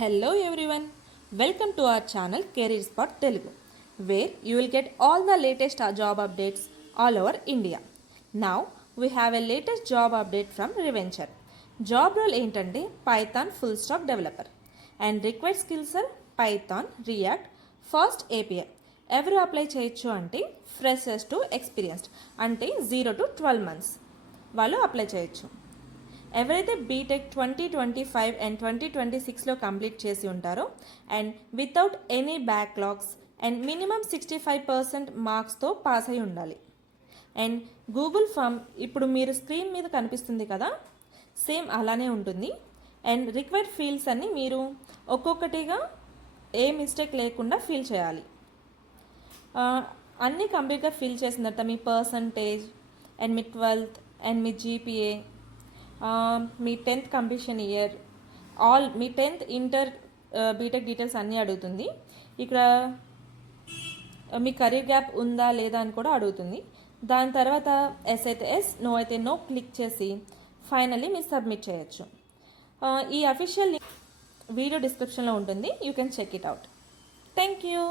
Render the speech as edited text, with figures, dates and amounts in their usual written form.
Hello everyone, welcome to our channel Career Spot Telugu, where you will get all the latest job updates all over India. Now we have a latest job update from Reventure. Job role ఏంటంటే Python full stack developer and required skills are Python, React, Fast API. ఎవరు apply చేయొచ్చు అంటే freshers to experienced అంటే 0 to 12 months వాళ్ళు apply చేయొచ్చు. ఎవరైతే BTech 2025 and 2026లో complete చేసి ఉంటారో and without any backlogs and minimum 65% మార్క్స్తో పాస్ అయి ఉండాలి. అండ్ గూగుల్ ఫామ్ ఇప్పుడు మీరు స్క్రీన్ మీద కనిపిస్తుంది కదా, సేమ్ అలానే ఉంటుంది. అండ్ రిక్వైర్డ్ ఫీల్డ్స్ అన్ని మీరు ఒక్కొక్కటిగా ఏ మిస్టేక్ లేకుండా ఫిల్ చేయాలి. అన్నీ కంప్లీట్గా ఫిల్ చేసిన తర్వాత మీ పర్సంటేజ్ అండ్ మీ 12th అండ్ మీ జీపీఏ, మీ 10th కంప్లీషన్ ఇయర్, ఆల్ మీ 10th ఇంటర్ బీటెక్ డీటెయిల్స్ అన్నీ అడుగుతుంది. ఇక్కడ మీ కెరీర్ గ్యాప్ ఉందా లేదా అని కూడా అడుగుతుంది. దాని తర్వాత ఎస్ అయితే ఎస్, నో అయితే నో క్లిక్ చేసి ఫైనల్లీ మీరు సబ్మిట్ చేయొచ్చు. ఈ అఫీషియల్ వీడియో డిస్క్రిప్షన్లో ఉంటుంది, you can check it out. Thank you.